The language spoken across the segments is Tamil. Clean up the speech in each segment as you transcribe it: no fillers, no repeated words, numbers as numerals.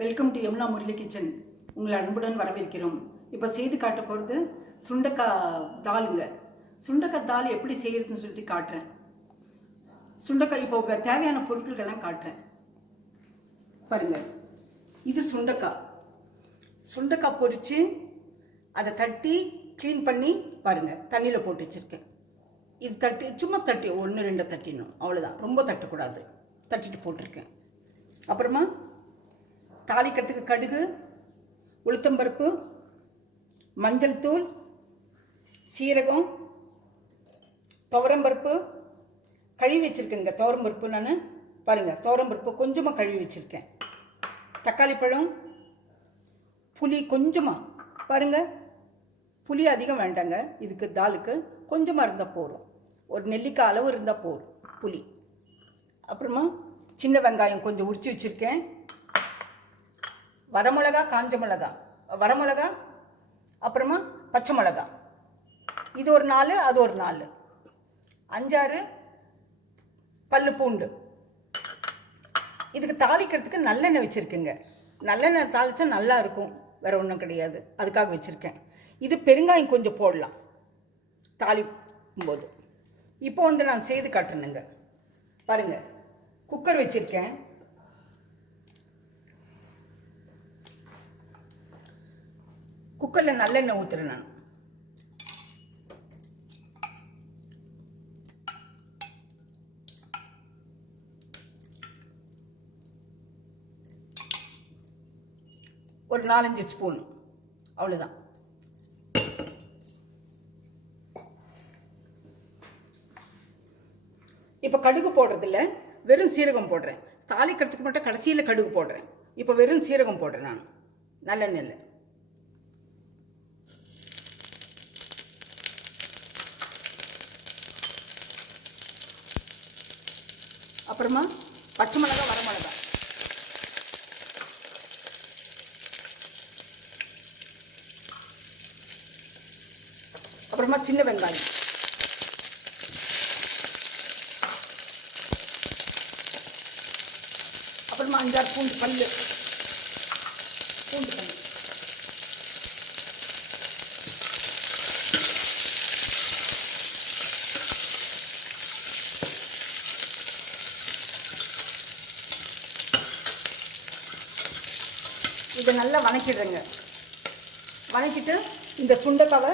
Welcome to Yamuna Murali kitchen. உங்களை அன்புடன் வரவேற்கிறோம். இப்போ செய்து காட்ட போகிறது சுண்டக்காய் தாலுங்க. சுண்டக்காய் தால் எப்படி செய்யறதுன்னு சொல்லிட்டு காட்டுறேன். சுண்டக்காய் இப்போ தேவையான பொருட்களெல்லாம் காட்டுறேன் பாருங்கள். இது சுண்டக்காய் பொரித்து அதை தட்டி க்ளீன் பண்ணி பாருங்கள், தண்ணியில் போட்டு வச்சுருக்கேன். இது சும்மா தட்டி 1-2 தட்டிடணும், அவ்வளோதான். ரொம்ப தட்டக்கூடாது, தட்டிட்டு போட்டிருக்கேன். அப்புறமா தாளிக்கிறதுக்கு கடுகு, உளுத்தம்பருப்பு, மஞ்சள் தூள், சீரகம், துவரம்பருப்பு கழுவி வச்சுருக்கேங்க. துவரம்பருப்பு நான் பாருங்கள், துவரம்பருப்பு கொஞ்சமாக கழுவி வச்சுருக்கேன். தக்காளி பழம், புளி கொஞ்சமாக பாருங்கள். புளி அதிகம் வேண்டாங்க இதுக்கு, தாலுக்கு கொஞ்சமாக இருந்தால் போதும். ஒரு நெல்லிக்காய் அளவு இருந்தால் போதும் புளி. அப்புறமா சின்ன வெங்காயம் கொஞ்சம் உரித்து வச்சுருக்கேன். வரமிளகா, காஞ்ச மிளகா, வரமிளகா, அப்புறமா பச்சை மிளகா, இது ஒரு 4, அது ஒரு 4, 5-6 பல்லு பூண்டு. இதுக்கு தாளிக்கிறதுக்கு நல்லெண்ணெய் வச்சுருக்குங்க. நல்லெண்ணெய் தாளித்தா நல்லா இருக்கும், வேறு ஒன்றும் கிடையாது, அதுக்காக வச்சுருக்கேன். இது பெருங்காயம் கொஞ்சம் போடலாம் தாளிக்கும்போது. இப்போ நான் செய்து காட்டணுங்க பாருங்கள். குக்கர் வச்சுருக்கேன். குக்கரில் நல்லெண்ணெய் ஊற்றுறேன் நான். ஒரு 4-5 ஸ்பூன், அவ்வளோதான். இப்போ கடுகு போடுறதில்ல, வெறும் சீரகம் போடுறேன். தாளிக்கிறதுக்கு மட்டும் கடைசியில் கடுகு போடுறேன். இப்போ வெறும் சீரகம் போடுறேன் நான் நல்லெண்ணெயில். அப்புறமா பச்சை மிளகா, வரமிளகா, அப்புறமா சின்ன வெங்காயம், அப்புறமா 5-6 பூண்டு பல்லு. இதை நல்லா வணக்கிடுறேங்க. வணக்கிட்டு இந்த சுண்டக்காவை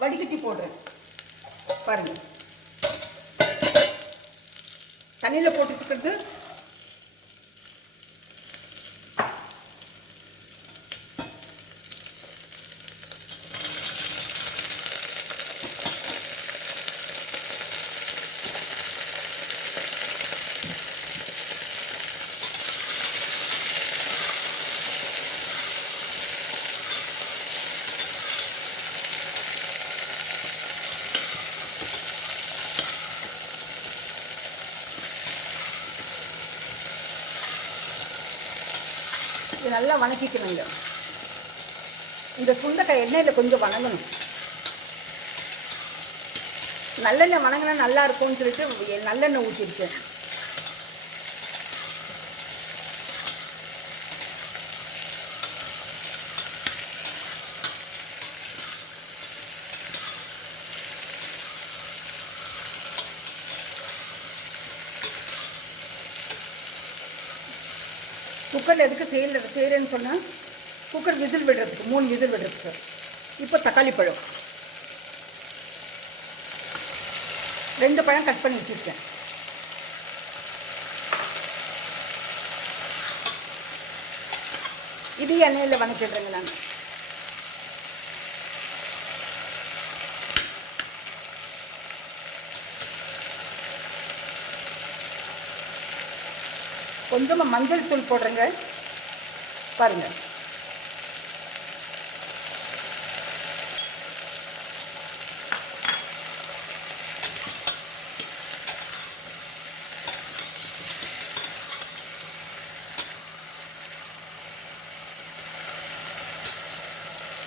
வடிகட்டி போடுறேன் பாருங்கள். தண்ணியில் போட்டுக்கிறது. இது நல்லா வணக்கிக்கணுங்க. இந்த சுண்டைக்காய் எண்ணெயில் கொஞ்சம் வணங்கணும். நல்லெண்ணெய் வணங்கினா நல்லா இருக்கும்னு சொல்லிட்டு நல்லெண்ணெய் ஊற்றிருக்கேன். குக்கரில் எதுக்கு செய்கிறேன்னு சொன்னால், குக்கர் விசில் விடுறதுக்கு, 3 விசில் விடுறதுக்கு. இப்போ தக்காளி பழம் 2 பழம் கட் பண்ணி வச்சுருக்கேன். இது எண்ணெயில் வணக்கிடுறேங்க நான். கொஞ்சமாக மஞ்சள் தூள் போடுறேங்க பாருங்கள்.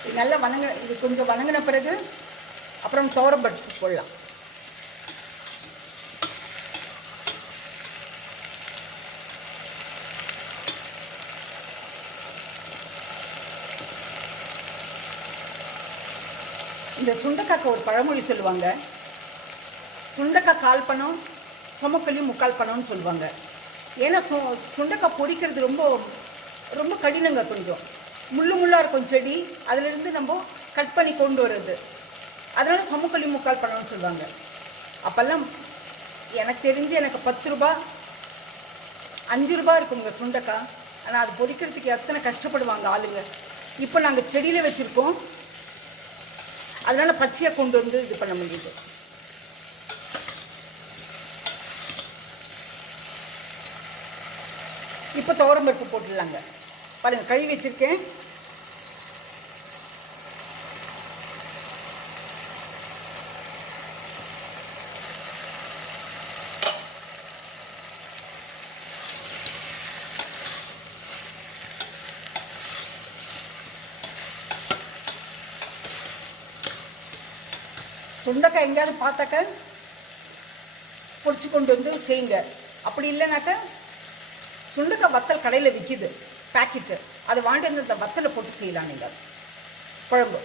இது நல்லா இது கொஞ்சம் வணங்கின பிறகு அப்புறம் துவரம்பருப்பு போடலாம். இந்த சுண்டக்காய்க்கு ஒரு பழமொழி சொல்லுவாங்க, சுண்டக்காய் கால் பணம் சுமக்கலி முக்கால் பணம்னு சொல்லுவாங்க. ஏன்னா சுண்டக்காய் பொரிக்கிறது ரொம்ப ரொம்ப கடினங்க. கொஞ்சம் முள்ளாக இருக்கும் செடி, அதிலிருந்து நம்ம கட் பண்ணி கொண்டு வர்றது. அதனால் சமக்கலி முக்கால் பணம்னு சொல்லுவாங்க. அப்போல்லாம் எனக்கு தெரிஞ்சு எனக்கு 10 ரூபா 5 ரூபா இருக்குங்க சுண்டக்காய். ஆனால் அது பொரிக்கிறதுக்கு எத்தனை கஷ்டப்படுவாங்க ஆளுங்க. இப்போ நாங்கள் செடியில் வச்சுருக்கோம், அதனால் பச்சையாக கொண்டு வந்து இது பண்ண முடியுது. இப்போ துவரம்பருப்பு போட்டுடலாங்க. பாருங்கள், கழுவி வச்சுருக்கேன். சுண்டக்காய் எங்கேயாவது பார்த்தாக்க பொடிச்சு கொண்டு வந்து செய்யுங்க. அப்படி இல்லைனாக்கா சுண்டக்காய் வத்தல் கடையில் விற்கிது பேக்கெட்டு, அதை வாங்கிட்டு வந்து அந்த வத்தலை போட்டு செய்யலாம் நீங்கள் குழம்பு.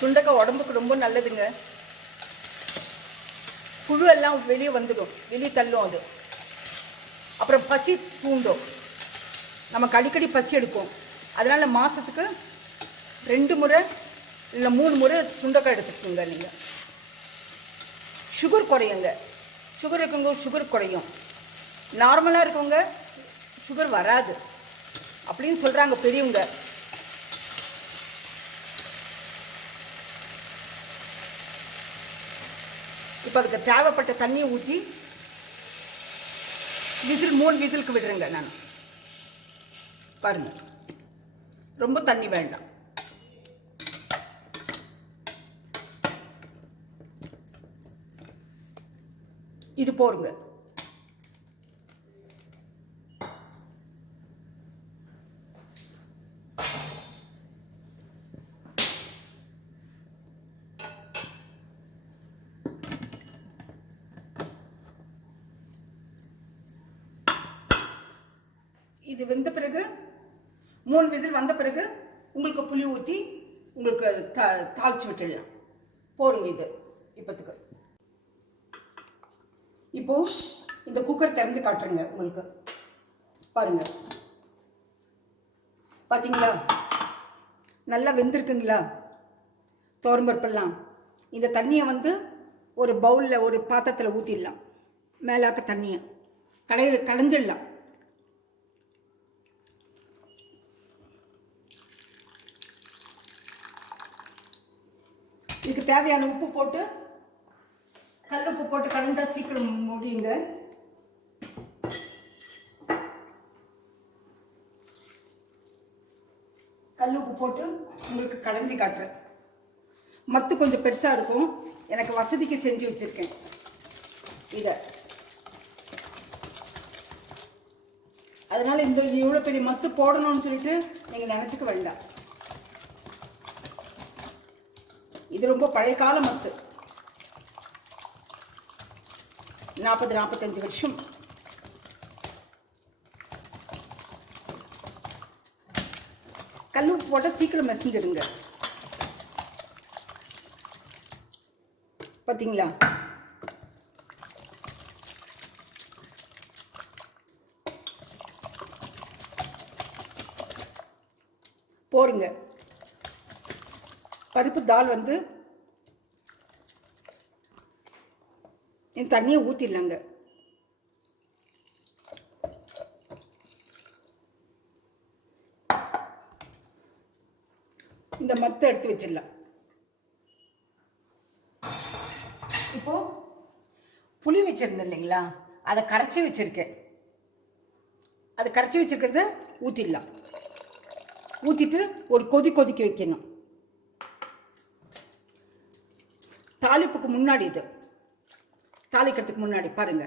சுண்டக்காய் உடம்புக்கு ரொம்ப நல்லதுங்க. புழு எல்லாம் வெளியே வந்துடும், வெளியே தள்ளும் அது. அப்புறம் பசி தூண்டும், நமக்கு அடிக்கடி பசி எடுக்கும். அதனால் மாதத்துக்கு 2 முறை இல்லை 3 முறை சுண்டக்காய் எடுத்துக்கோங்க நீங்கள். சுகர் குறையுங்க. சுகர் இருக்கவங்க சுகர் குறையும், நார்மலாக இருக்கவங்க சுகர் வராது அப்படின்னு சொல்கிறாங்க பெரியவங்க. இப்போ அதுக்கு தேவைப்பட்ட தண்ணியை ஊற்றி விசில் 3 விசிலுக்கு விடுறேங்க நான். பாருங்கள், ரொம்ப தண்ணி வேண்டாம். இது போருங்க. இது வெந்த பிறகு 3 விசில் வந்த பிறகு உங்களுக்கு புளி ஊற்றி உங்களுக்கு தாளித்து விட்டுடலாம். போருங்க இது இப்போத்துக்கு. இப்போது இந்த குக்கர் திறந்து காட்டுறேங்க உங்களுக்கு. பாருங்கள், பார்த்தீங்களா நல்லா வெந்திருக்குங்களா துவரம்பருப்பெல்லாம். இந்த தண்ணியை வந்து ஒரு பவுலில் ஒரு பாத்திரத்தில் ஊற்றிடலாம். மேலாக்க தண்ணியை கடைஞ்சிடலாம். இதுக்கு தேவையான உப்பு போட்டு, கல் உப்பு போட்டு கடைஞ்சா சீக்கிரம் முடியுங்க. கல் உப்பு போட்டு உங்களுக்கு கடைஞ்சி காட்டுறேன். மத்து கொஞ்சம் பெருசாக இருக்கும், எனக்கு வசதிக்கு செஞ்சு வச்சுருக்கேன் இதை. அதனால் இந்த இவ்வளோ பெரிய மத்து போடணும்னு சொல்லிட்டு நீங்கள் நினச்சிக்க வேண்டாம். இது ரொம்ப பழைய கால மத்து, 40-45 வருஷம். கல் உப்பு போட்டால் சீக்கிரம் மெசஞ்சிடுங்க. பார்த்தீங்களா? போருங்க. பருப்பு தால் வந்து இந்த தண்ணியை ஊற்றிடலாங்க. இந்த மத்தை எடுத்து வச்சிடலாம். இப்போது புளி வச்சுருந்தேன் இல்லைங்களா, அதை கரைச்சி வச்சுருக்கேன். அதை கரைச்சி வச்சுருக்கிறத ஊற்றிடலாம். ஊற்றிட்டு ஒரு கொதிக்க வைக்கணும். தாளிப்புக்கு முன்னாடி, இது தாளிக்கிறதுக்கு முன்னாடி பாருங்க.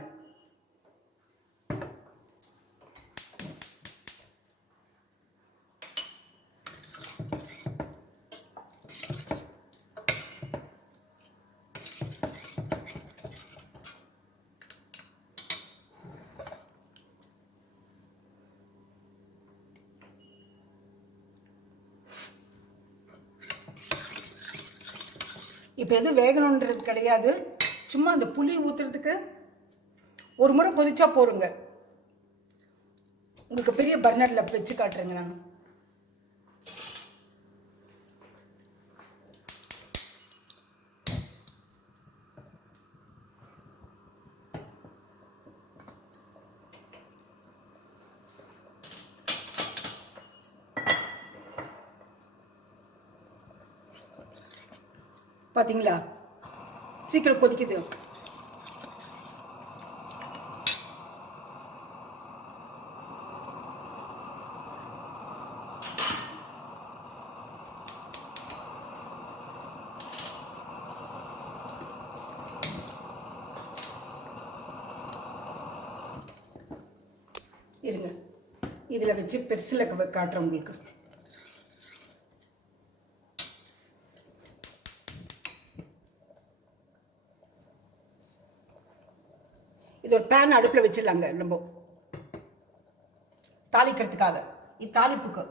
இப்போ எதுவும் வேகணுன்றது கிடையாது. சும்மா அந்த புளி ஊற்றுறதுக்கு ஒரு முறை கொதிச்சா போருங்க. உங்களுக்கு பெரிய பர்னரில் வச்சு காட்டுறேங்க நான். பார்த்தீங்களா, சீக்கிரம் கொதிக்குது. இருங்க, இதில் வச்சு பெருசில் காட்டுறேன் உங்களுக்கு. இது ஒரு பேன் அடுப்பில் வச்சிடலாங்க. நம்ம தாளிக்கிறதுக்காக, இது தாளிப்புக்கு.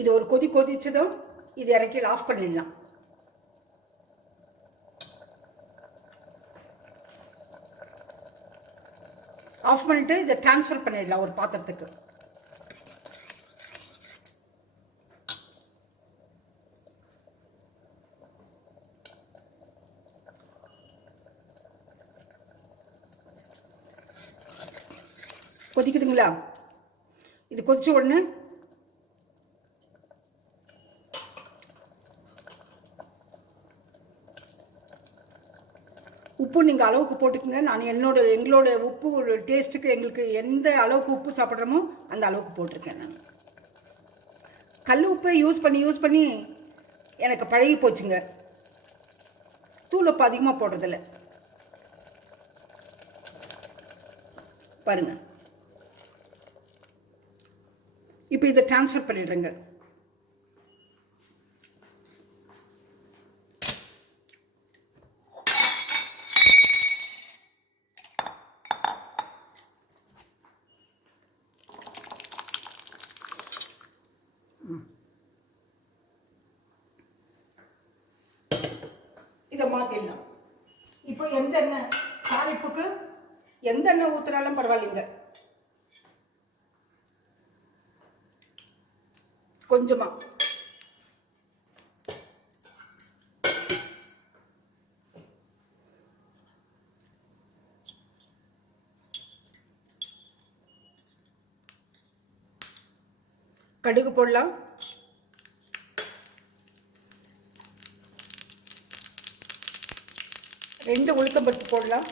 இது ஒரு கொதிச்சதும் இது இறக்கி ஆஃப் பண்ணிடலாம். ஆஃப் பண்ணிட்டு இதை டிரான்ஸ்ஃபர் பண்ணிடலாம் ஒரு பாத்திரத்துக்கு. கொதிக்குதுங்களா? இது கொதிச்ச உடனே உப்பு நீங்கள் அளவுக்கு போட்டுக்கோங்க. நான் எங்களோட உப்பு டேஸ்ட்டுக்கு எங்களுக்கு எந்த அளவுக்கு உப்பு சாப்பிட்றோமோ அந்த அளவுக்கு போட்டிருக்கேன். நான் கல் உப்பை யூஸ் பண்ணி எனக்கு பழகி போச்சுங்க. தூள் உப்பு அதிகமாக போடுறதில்ல. பாருங்கள், இப்போ இதை டிரான்ஸ்ஃபர் பண்ணிடுறேங்க. இதை மாற்றிடலாம். இப்போ எந்த எண்ணெய் தாளிப்புக்கு எந்த எண்ணெய் ஊற்றுனாலும் பரவாயில்லைங்க. கொஞ்சமா கடுகு போடலாம். ரெண்டு உளுத்தம்பருப்பு போடலாம்.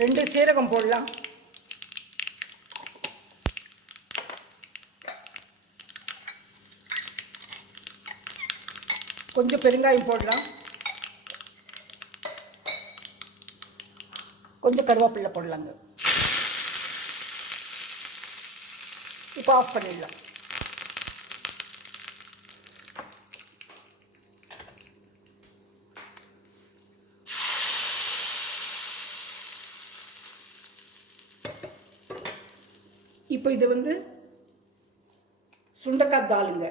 ரெண்டு சீரகம் போடலாம். கொஞ்சம் பெருங்காயம் போடலாம். கொஞ்சம் கருவேப்பிலை போடலாங்க. இப்போ ஆஃப் பண்ணிடலாம். இப்போ இது சுண்டக்காய் தாளுங்க.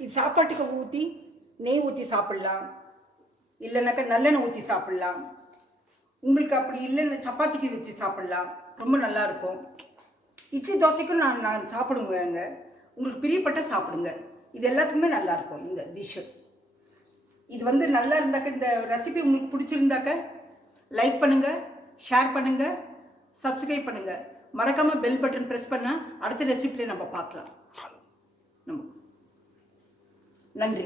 இது சாப்பாட்டுக்கு ஊற்றி நெய் ஊற்றி சாப்பிட்லாம், இல்லைனாக்கா நல்லெண்ணெய் ஊற்றி சாப்பிட்லாம். உங்களுக்கு அப்படி இல்லைன்னா சப்பாத்திக்கு வச்சு சாப்பிட்லாம், ரொம்ப நல்லாயிருக்கும். இட்லி தோசைக்கும் நான் சாப்பிடுவேங்க. உங்களுக்கு பிரியப்பட்ட சாப்பிடுங்க. இது எல்லாத்துக்குமே நல்லாயிருக்கும் இந்த டிஷ்ஷு. இது நல்லா இருந்தாக்க, இந்த ரெசிபி உங்களுக்கு பிடிச்சிருந்தாக்க லைக் பண்ணுங்கள், ஷேர் பண்ணுங்கள், சப்ஸ்கிரைப் பண்ணுங்கள். மறக்காமல் பெல் பட்டன் ப்ரெஸ் பண்ணால் அடுத்த ரெசிபியை நம்ம பார்க்கலாம். நன்றி.